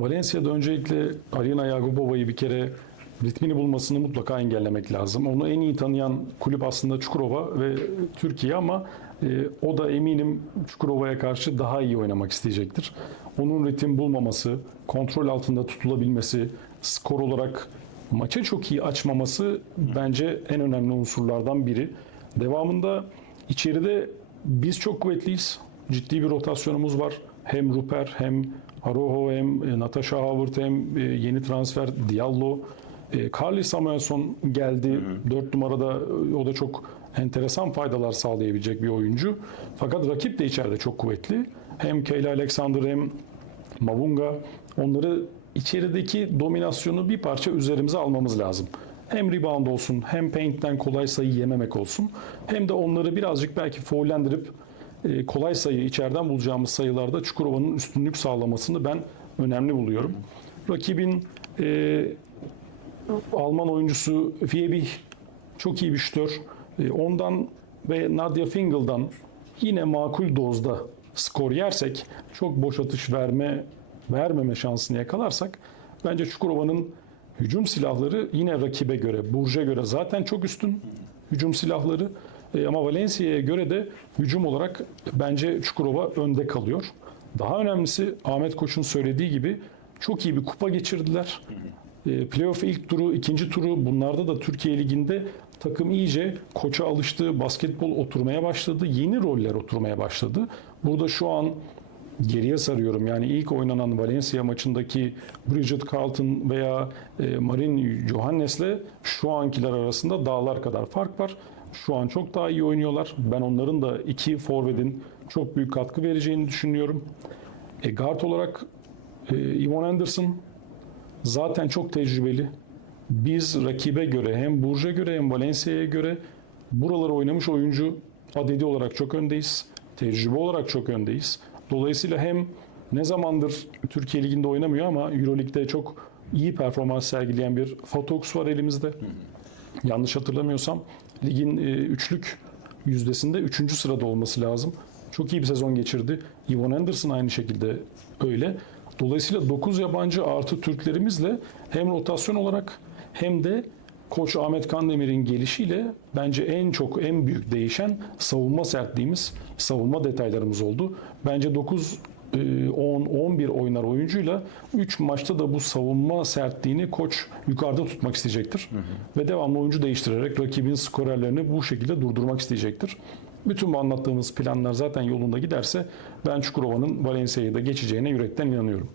Valencia'da öncelikle Alina Yakupova'yı bir kere ritmini bulmasını mutlaka engellemek lazım. Onu en iyi tanıyan kulüp aslında Çukurova ve Türkiye ama e, o da eminim Çukurova'ya karşı daha iyi oynamak isteyecektir. Onun ritim bulmaması, kontrol altında tutulabilmesi, skor olarak maça çok iyi açmaması bence en önemli unsurlardan biri. Devamında içeride biz çok kuvvetliyiz. Ciddi bir rotasyonumuz var. Hem Ruper hem Arojo hem e, Natasha Howard hem e, yeni transfer Diallo. E, Carly Samuelson geldi. 4 numarada o da çok enteresan faydalar sağlayabilecek bir oyuncu. Fakat rakip de içeride çok kuvvetli. Hem Kayla Alexander hem Mavunga onları içerideki dominasyonu bir parça üzerimize almamız lazım. Hem rebound olsun, hem paint'ten kolay sayı yememek olsun, hem de onları birazcık belki foullendirip kolay sayı içeriden bulacağımız sayılarda Çukurova'nın üstünlük sağlamasını ben önemli buluyorum. Rakibin e, Alman oyuncusu Fiebig çok iyi bir şütör. E, Ondan ve Nadia Fingal'dan yine makul dozda skor yersek, çok boş atış verme vermeme şansını yakalarsak bence Çukurova'nın hücum silahları yine rakibe göre, Burj'a göre zaten çok üstün hücum silahları. E, ama Valencia'ya göre de hücum olarak bence Çukurova önde kalıyor. Daha önemlisi Ahmet Koç'un söylediği gibi çok iyi bir kupa geçirdiler. E, Playoff ilk turu, ikinci turu bunlarda da Türkiye Ligi'nde takım iyice koça alıştı, basketbol oturmaya başladı, yeni roller oturmaya başladı. Burada şu an geriye sarıyorum. Yani ilk oynanan Valencia maçındaki Bridget Carlton veya e, Marin Johannes'le şu ankiler arasında dağlar kadar fark var. Şu an çok daha iyi oynuyorlar. Ben onların da iki forvedin çok büyük katkı vereceğini düşünüyorum. E, guard olarak e, Yvonne Anderson zaten çok tecrübeli. Biz rakibe göre hem Burj'a göre hem Valencia'ya göre buraları oynamış oyuncu adedi olarak çok öndeyiz. Tecrübe olarak çok öndeyiz. Dolayısıyla hem ne zamandır Türkiye Ligi'nde oynamıyor ama Euroleague'de çok iyi performans sergileyen bir Fotox var elimizde. Yanlış hatırlamıyorsam ligin e, üçlük yüzdesinde üçüncü sırada olması lazım. Çok iyi bir sezon geçirdi. Yvonne Anderson aynı şekilde öyle. Dolayısıyla 9 yabancı artı Türklerimizle hem rotasyon olarak hem de Koç Ahmet Kandemir'in gelişiyle bence en çok en büyük değişen savunma sertliğimiz, savunma detaylarımız oldu. Bence 9 e, 10 11 oynar oyuncuyla 3 maçta da bu savunma sertliğini koç yukarıda tutmak isteyecektir. Ve devamlı oyuncu değiştirerek rakibin skorerlerini bu şekilde durdurmak isteyecektir. Bütün bu anlattığımız planlar zaten yolunda giderse ben Çukurova'nın Valencia'yı da geçeceğine yürekten inanıyorum.